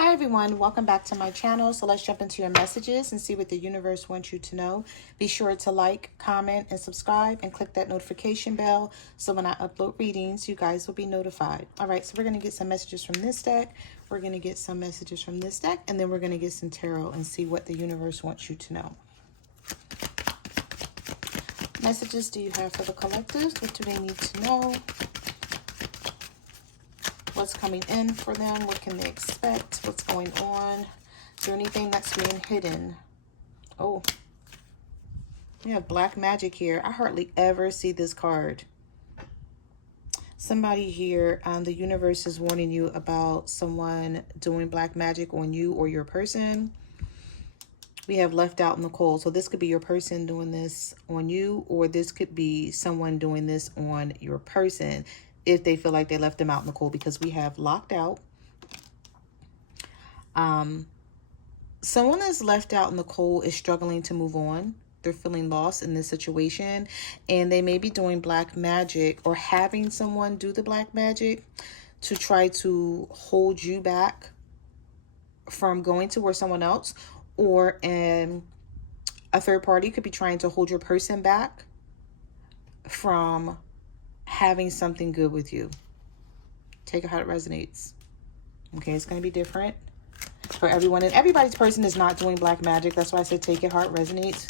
Hi everyone, welcome back to my channel. So let's jump into your messages and see what the universe wants you to know. Be sure to like, comment, and subscribe and click that notification bell so when I upload readings, you guys will be notified. All right, so we're going to get some messages from this deck. We're going to get some messages from this deck, and then we're going to get some tarot and see what the universe wants you to know. Messages do you have for the collectives? What do they need to know? What's coming in for them? What can they expect? What's going on? Is there anything that's being hidden? Oh, we have black magic here. I hardly ever see this card. Somebody here, the universe is warning you about someone doing black magic on you or your person. We have left out in the cold. So this could be your person doing this on you, or this could be someone doing this on your person if they feel like they left them out in the cold, because we have locked out. Someone that's left out in the cold is struggling to move on. They're feeling lost in this situation, and they may be doing black magic or having someone do the black magic to try to hold you back from going to where someone else, or a third party could be trying to hold your person back from having something good with you. Take it how it resonates. Okay, it's going to be different for everyone, and everybody's person is not doing black magic. That's why I said take it how it resonates.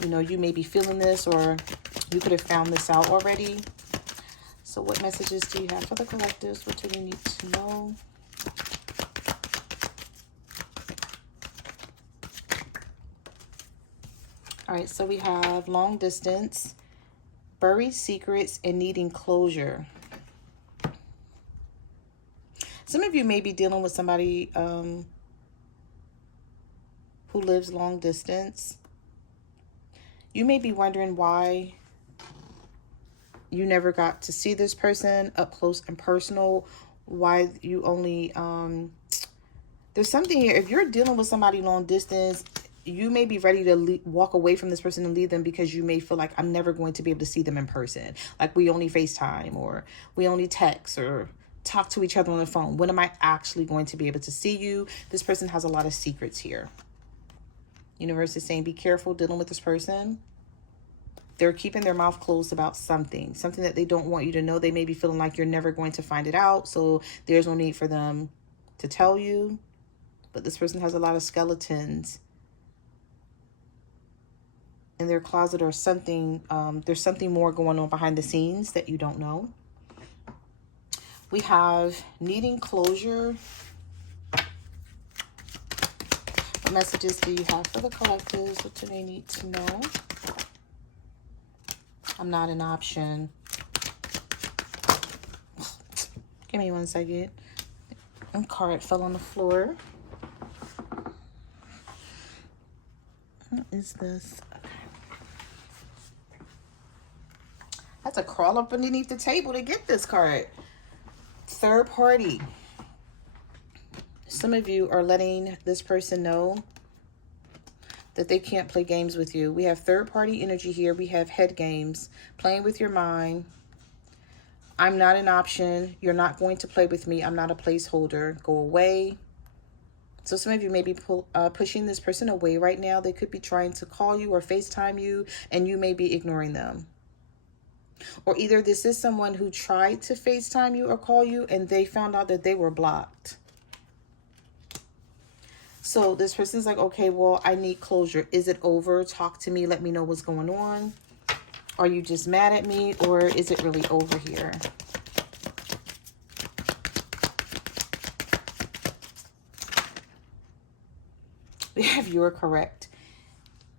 You know, you may be feeling this, or you could have found this out already. So what messages do you have for the collectives? What do they need to know? All right, so we have long distance, buried secrets, and needing closure. Some of you may be dealing with somebody who lives long distance. You may be wondering why you never got to see this person up close and personal. Why you only, there's something here. If you're dealing with somebody long distance, you may be ready to walk away from this person and leave them because you may feel like, I'm never going to be able to see them in person. Like we only FaceTime, or we only text, or talk to each other on the phone. When am I actually going to be able to see you? This person has a lot of secrets here. Universe is saying, be careful dealing with this person. They're keeping their mouth closed about something that they don't want you to know. They may be feeling like you're never going to find it out, so there's no need for them to tell you. But this person has a lot of skeletons in their closet, or something. There's something more going on behind the scenes that you don't know. We have needing closure. What messages do you have for the collectives? What do they need to know? I'm not an option. Give me 1 second. A card fell on the floor. What is this? Okay. I had to crawl up underneath the table to get this card. Third party. Some of you are letting this person know that they can't play games with you. We have third party energy here. We have head games, playing with your mind. I'm not an option. You're not going to play with me. I'm not a placeholder. Go away. So some of you may be pushing this person away right now. They could be trying to call you or FaceTime you, and you may be ignoring them. Or either this is someone who tried to FaceTime you or call you, and they found out that they were blocked. So this person's like, okay, well, I need closure. Is it over? Talk to me. Let me know what's going on. Are you just mad at me, or is it really over here? We have you're correct.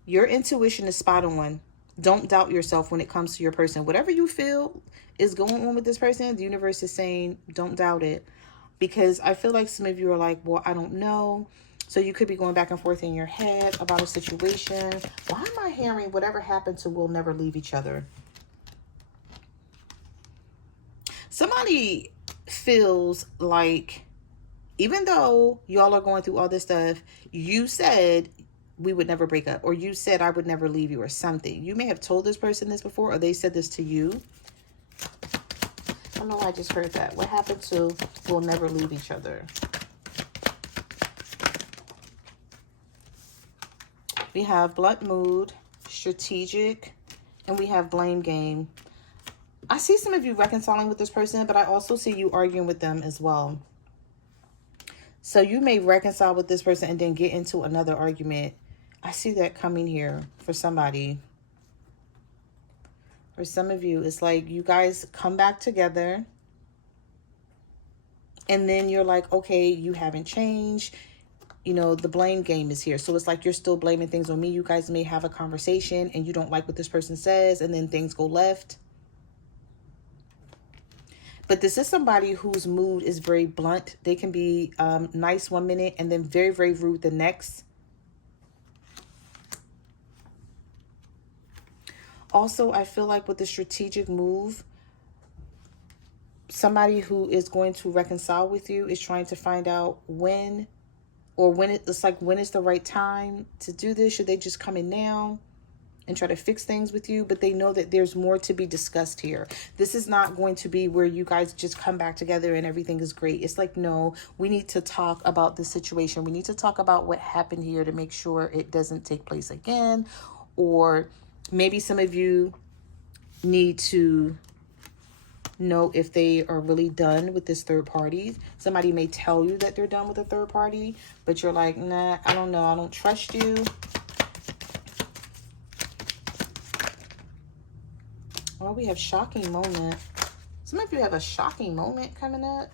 Your intuition is spot on. Don't doubt yourself when it comes to your person. Whatever you feel is going on with this person, the universe is saying, don't doubt it. Because I feel like some of you are like, well, I don't know. So you could be going back and forth in your head about a situation. Why am I hearing whatever happened to we'll never leave each other? Somebody feels like, even though y'all are going through all this stuff, you said we would never break up, or you said I would never leave you, or something. You may have told this person this before, or they said this to you. I don't know why I just heard that. What happened to we'll never leave each other? We have blunt mood, strategic, and we have blame game. I see some of you reconciling with this person, but I also see you arguing with them as well. So you may reconcile with this person and then get into another argument. I see that coming here for somebody. For some of you, it's like you guys come back together. And then you're like, okay, you haven't changed. You know, the blame game is here. So it's like you're still blaming things on me. You guys may have a conversation and you don't like what this person says, and then things go left. But this is somebody whose mood is very blunt. They can be nice 1 minute and then very, very rude the next. Also, I feel like with the strategic move, somebody who is going to reconcile with you is trying to find out when, or when it's like, when is the right time to do this? Should they just come in now and try to fix things with you? But they know that there's more to be discussed here. This is not going to be where you guys just come back together and everything is great. It's like, no, we need to talk about the situation. We need to talk about what happened here to make sure it doesn't take place again. Or maybe some of you need to know if they are really done with this third party. Somebody may tell you that they're done with a third party, but you're like, nah, I don't know. I don't trust you. Well, we have shocking moment. Some of you have a shocking moment coming up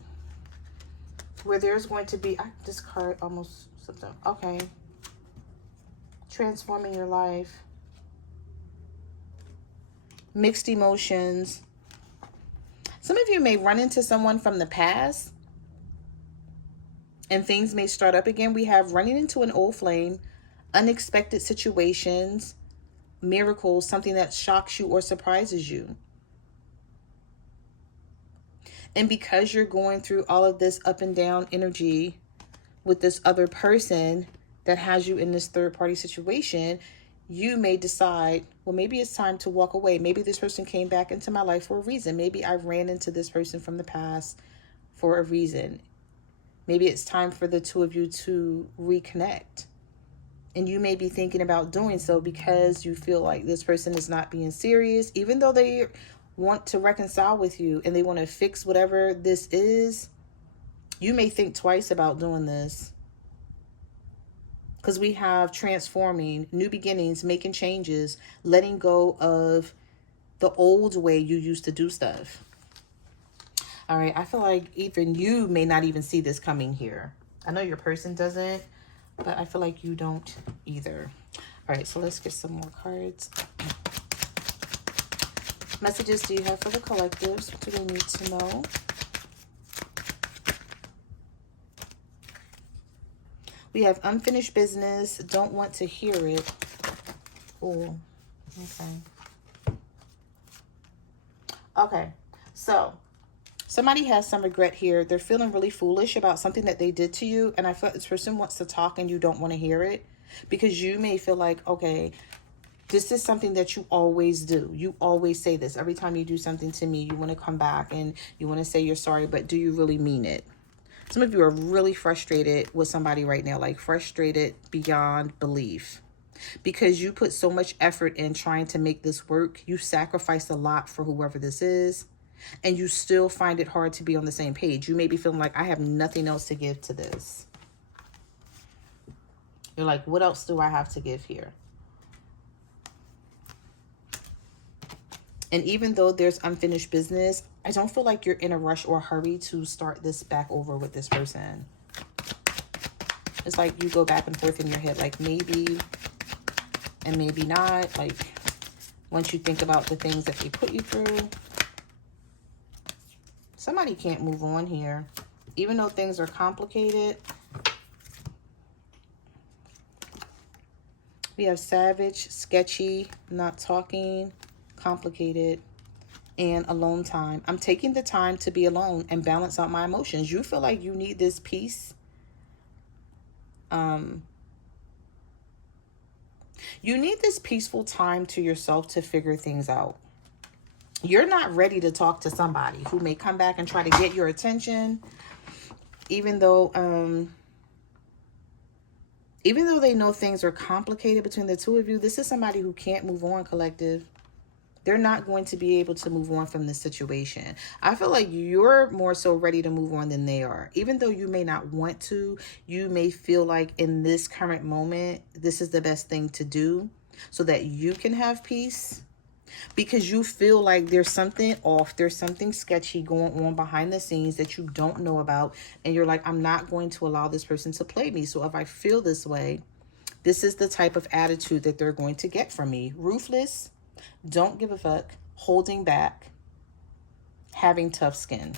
where there's going to be, this card almost something. Okay. Transforming your life. Mixed emotions. Some of you may run into someone from the past and things may start up again. We have running into an old flame, unexpected situations, miracles, something that shocks you or surprises you. And because you're going through all of this up and down energy with this other person that has you in this third party situation, you may decide, well, maybe it's time to walk away. Maybe this person came back into my life for a reason. Maybe I ran into this person from the past for a reason. Maybe it's time for the two of you to reconnect. And you may be thinking about doing so because you feel like this person is not being serious, even though they want to reconcile with you and they want to fix whatever this is. You may think twice about doing this. Because we have transforming, new beginnings, making changes, letting go of the old way you used to do stuff. All right, I feel like even you may not even see this coming here. I know your person doesn't, but I feel like you don't either. All right, so let's get some more cards. Messages do you have for the collectives? What do they need to know? We have unfinished business. Don't want to hear it. Oh, okay. Okay, so somebody has some regret here. They're feeling really foolish about something that they did to you. And I feel like this person wants to talk and you don't want to hear it. Because you may feel like, okay, this is something that you always do. You always say this. Every time you do something to me, you want to come back and you want to say you're sorry. But do you really mean it? Some of you are really frustrated with somebody right now, like frustrated beyond belief, because you put so much effort in trying to make this work. You sacrificed a lot for whoever this is, and you still find it hard to be on the same page. You may be feeling like, I have nothing else to give to this. You're like, what else do I have to give here? And even though there's unfinished business, I don't feel like you're in a rush or hurry to start this back over with this person. It's like you go back and forth in your head, like maybe and maybe not. Like once you think about the things that they put you through, somebody can't move on here. Even though things are complicated. We have savage, sketchy, not talking, complicated, and alone time. I'm taking the time to be alone and balance out my emotions. You feel like you need this peace. You need this peaceful time to yourself to figure things out. You're not ready to talk to somebody who may come back and try to get your attention, even though Even though they know things are complicated between the two of you, this is somebody who can't move on, collective. They're not going to be able to move on from this situation. I feel like you're more so ready to move on than they are. Even though you may not want to, you may feel like in this current moment, this is the best thing to do so that you can have peace. Because you feel like there's something off, there's something sketchy going on behind the scenes that you don't know about. And you're like, I'm not going to allow this person to play me. So if I feel this way, this is the type of attitude that they're going to get from me. Ruthless, don't give a fuck, holding back, having tough skin.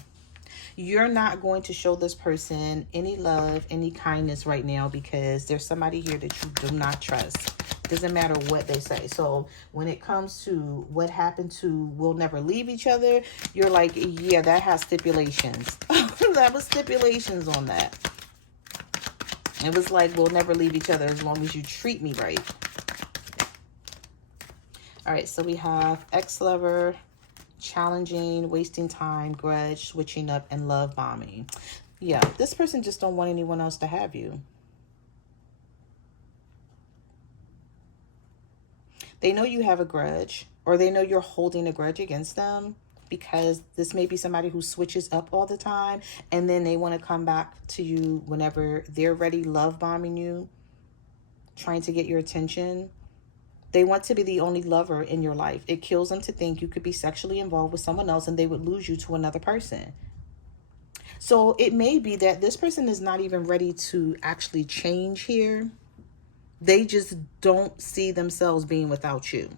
You're not going to show this person any love, any kindness right now because there's somebody here that you do not trust. Doesn't matter what they say. So when it comes to what happened to we'll never leave each other, you're like, yeah, that has stipulations. That was stipulations on that. It was like, we'll never leave each other as long as you treat me right. All right, so we have ex-lover, challenging, wasting time, grudge, switching up, and love bombing. Yeah, this person just don't want anyone else to have you. They know you have a grudge, or they know you're holding a grudge against them, because this may be somebody who switches up all the time, and then they want to come back to you whenever they're ready, love bombing you, trying to get your attention. They want to be the only lover in your life. It kills them to think you could be sexually involved with someone else and they would lose you to another person. So it may be that this person is not even ready to actually change here. They just don't see themselves being without you.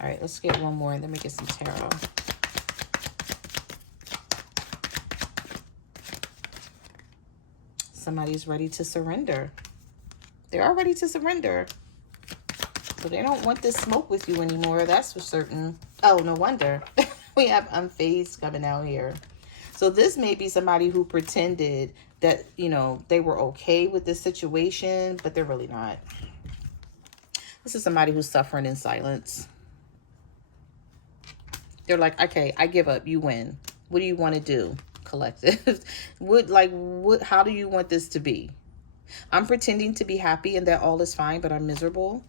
All right, let's get one more and then we get some tarot. Somebody's ready to surrender. They are ready to surrender. So they don't want this smoke with you anymore. That's for certain. Oh, no wonder. We have unfazed coming out here. So this may be somebody who pretended that, you know, they were okay with this situation, but they're really not. This is somebody who's suffering in silence. They're like, okay, I give up. You win. What do you want to do, collective? How do you want this to be? I'm pretending to be happy and that all is fine, but I'm miserable.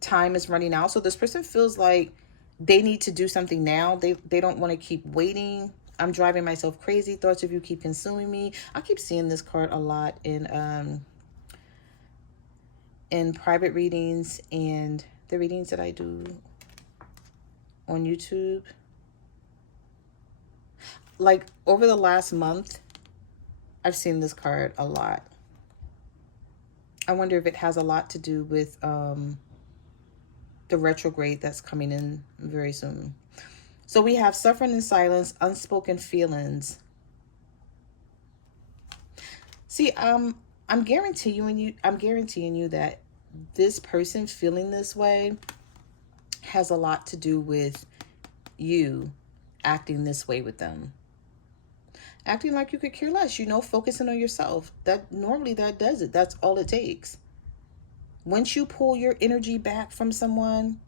Time is running out. So this person feels like they need to do something now. They don't want to keep waiting. I'm driving myself crazy. Thoughts of you keep consuming me. I keep seeing this card a lot in private readings and the readings that I do on YouTube. Like over the last month, I've seen this card a lot. I wonder if it has a lot to do with the retrograde that's coming in very soon. So we have suffering in silence, unspoken feelings. See, I'm guaranteeing you that this person feeling this way has a lot to do with you acting this way with them. Acting like you could care less, focusing on yourself. That normally that does it. That's all it takes. Once you pull your energy back from someone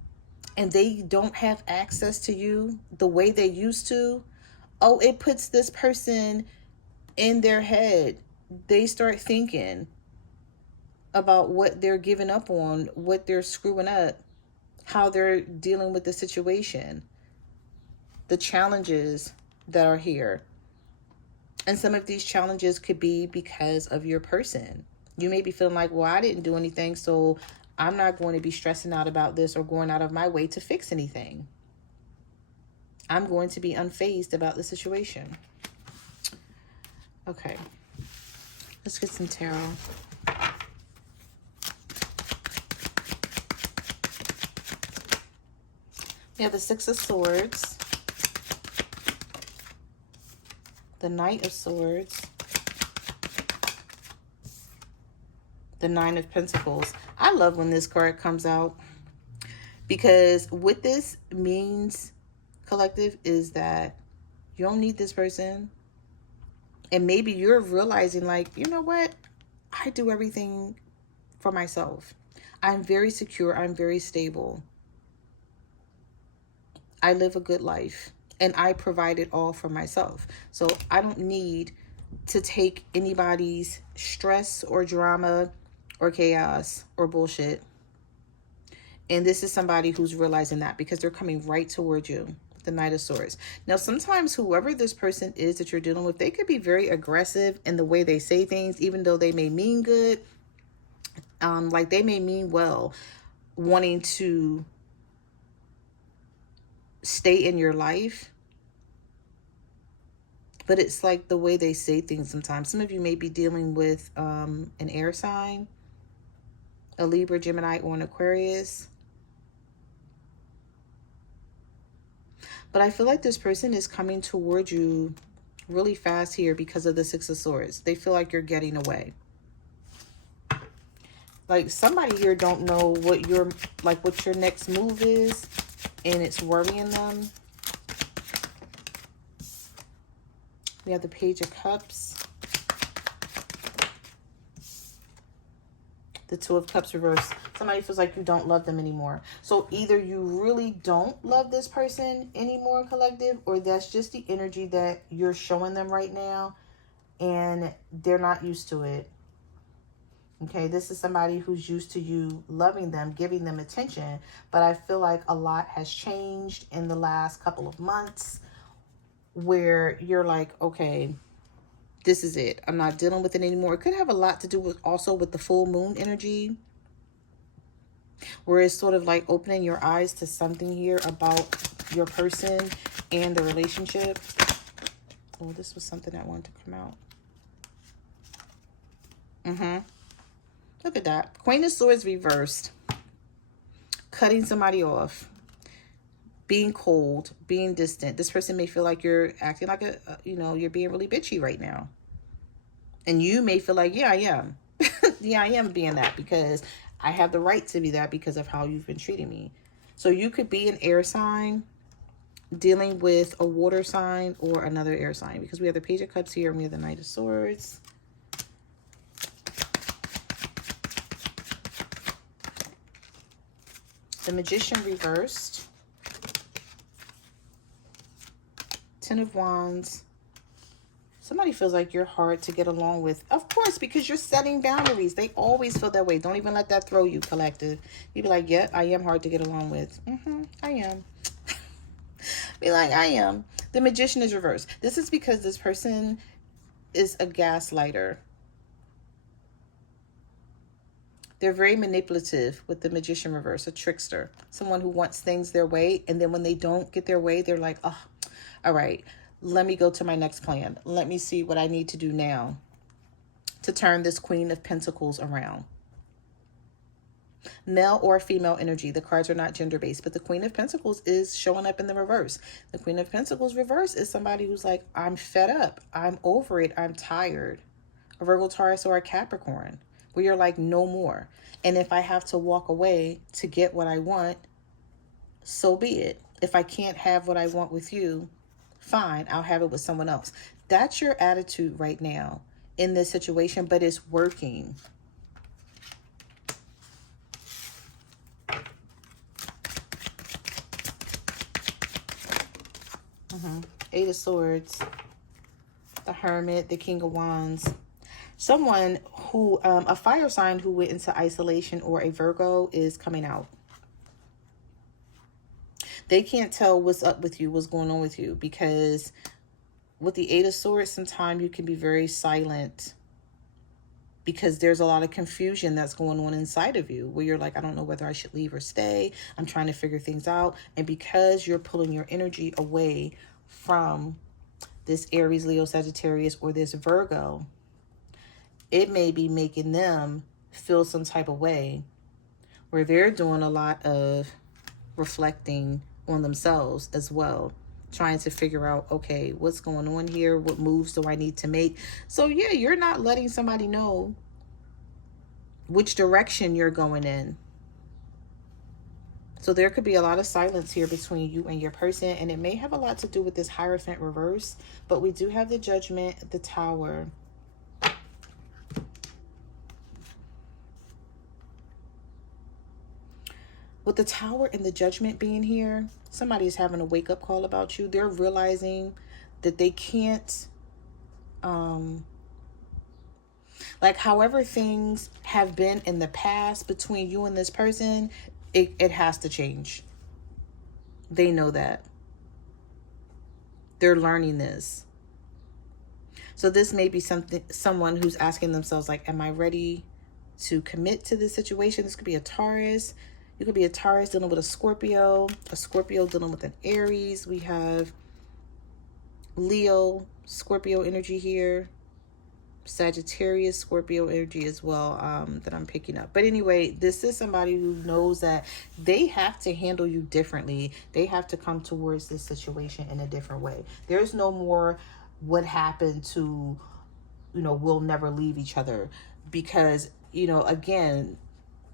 and they don't have access to you the way they used to, it puts this person in their head. They start thinking about what they're giving up on, what they're screwing up, how they're dealing with the situation, the challenges that are here. And some of these challenges could be because of your person. You may be feeling like, well, I didn't do anything, so I'm not going to be stressing out about this or going out of my way to fix anything. I'm going to be unfazed about the situation. Okay. Let's get some tarot. We have the Six of Swords, the Knight of Swords, the Nine of Pentacles. I love when this card comes out because what this means, collective, is that you don't need this person. And maybe you're realizing like, you know what? I do everything for myself. I'm very secure. I'm very stable. I live a good life and I provide it all for myself. So I don't need to take anybody's stress or drama or chaos or bullshit. And this is somebody who's realizing that because they're coming right toward you. The Knight of Swords. Now, sometimes whoever this person is that you're dealing with, they could be very aggressive in the way they say things, even though they may mean good. Like they may mean well, wanting to stay in your life. But it's like the way they say things sometimes. Some of you may be dealing with an air sign, a Libra, Gemini, or an Aquarius. But I feel like this person is coming toward you really fast here because of the Six of Swords. They feel like you're getting away. Like somebody here don't know what your next move is, and it's worrying them. We have the Page of Cups. The Two of Cups reversed. Somebody feels like you don't love them anymore. So either you really don't love this person anymore, collective, or that's just the energy that you're showing them right now and they're not used to it. Okay, this is somebody who's used to you loving them, giving them attention, but I feel like a lot has changed in the last couple of months where you're like, okay, this is it. I'm not dealing with it anymore. It could have a lot to do with also with the full moon energy, where it's sort of like opening your eyes to something here about your person and the relationship. Oh, this was something that wanted to come out. Look at that. Queen of Swords reversed. Cutting somebody off. Being cold. Being distant. This person may feel like you're acting like you're being really bitchy right now. And you may feel like, yeah, I am. Yeah, I am being that because I have the right to be that because of how you've been treating me. So you could be an air sign dealing with a water sign or another air sign, because we have the Page of Cups here and we have the Knight of Swords. The Magician reversed. Ten of Wands. Somebody feels like you're hard to get along with. Of course, because you're setting boundaries. They always feel that way. Don't even let that throw you, collective. You be like, yeah, I am hard to get along with. I am. Be like, I am. The Magician is reversed. This is because this person is a gaslighter. They're very manipulative with the Magician reverse, a trickster. Someone who wants things their way, and then when they don't get their way, they're like, oh, all right, let me go to my next plan. Let me see what I need to do now to turn this Queen of Pentacles around. Male or female energy. The cards are not gender-based, but the Queen of Pentacles is showing up in the reverse. The Queen of Pentacles reverse is somebody who's like, I'm fed up. I'm over it. I'm tired. A Virgo, Taurus, or a Capricorn, where you're like, no more. And if I have to walk away to get what I want, so be it. If I can't have what I want with you, fine, I'll have it with someone else. That's your attitude right now in this situation, but it's working. Eight of Swords, the Hermit, the King of Wands. Someone who, a fire sign who went into isolation, or a Virgo, is coming out. They can't tell what's up with you, what's going on with you, because with the Eight of Swords, sometimes you can be very silent because there's a lot of confusion that's going on inside of you where you're like, I don't know whether I should leave or stay. I'm trying to figure things out. And because you're pulling your energy away from this Aries, Leo, Sagittarius, or this Virgo, it may be making them feel some type of way where they're doing a lot of reflecting on themselves as well, trying to figure out, okay, what's going on here? What moves do I need to make? So yeah, you're not letting somebody know which direction you're going in. So there could be a lot of silence here between you and your person, and it may have a lot to do with this Hierophant reverse, but we do have the Judgment, the Tower. With the Tower and the Judgment being here, somebody's having a wake-up call about you. They're realizing that they can't Like, however things have been in the past between you and this person, it has to change. They know that. They're learning this. So this may be someone who's asking themselves, like, am I ready to commit to this situation? This could be a Taurus. You could be a Taurus dealing with a Scorpio dealing with an Aries. We have Leo, Scorpio energy here. Sagittarius, Scorpio energy as well, that I'm picking up. But anyway, this is somebody who knows that they have to handle you differently. They have to come towards this situation in a different way. There's no more what happened to, we'll never leave each other. Because, again,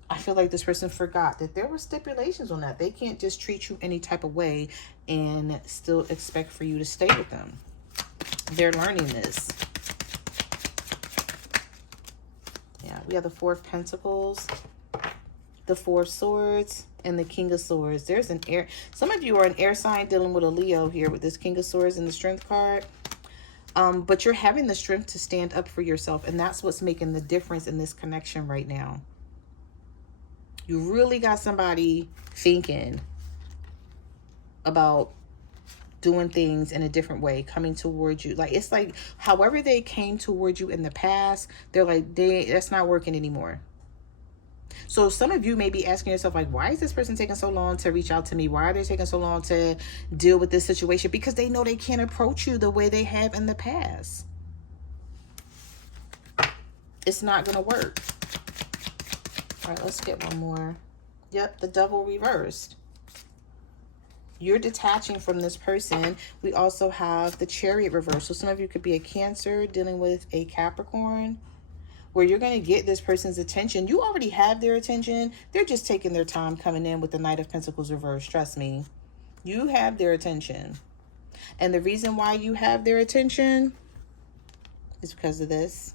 I feel like this person forgot that there were stipulations on that. They can't just treat you any type of way and still expect for you to stay with them. They're learning this. Yeah, we have the Four of Pentacles, the Four of Swords, and the King of Swords. There's an air. Some of you are an air sign dealing with a Leo here with this King of Swords and the Strength card. But you're having the strength to stand up for yourself. And that's what's making the difference in this connection right now. You really got somebody thinking about doing things in a different way, coming towards you. Like, it's like however they came towards you in the past, they're like, that's not working anymore. So some of you may be asking yourself, like, why is this person taking so long to reach out to me? Why are they taking so long to deal with this situation? Because they know they can't approach you the way they have in the past. It's not going to work. All right, let's get one more. Yep, the Devil reversed. You're detaching from this person. We also have the Chariot reverse. So some of you could be a Cancer dealing with a Capricorn, where you're going to get this person's attention. You already have their attention. They're just taking their time coming in with the Knight of Pentacles reverse. Trust me. You have their attention. And the reason why you have their attention is because of this.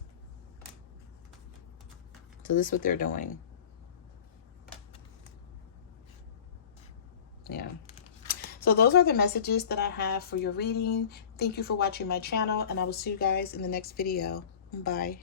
So this is what they're doing. Yeah. So those are the messages that I have for your reading. Thank you for watching my channel, and I will see you guys in the next video. Bye.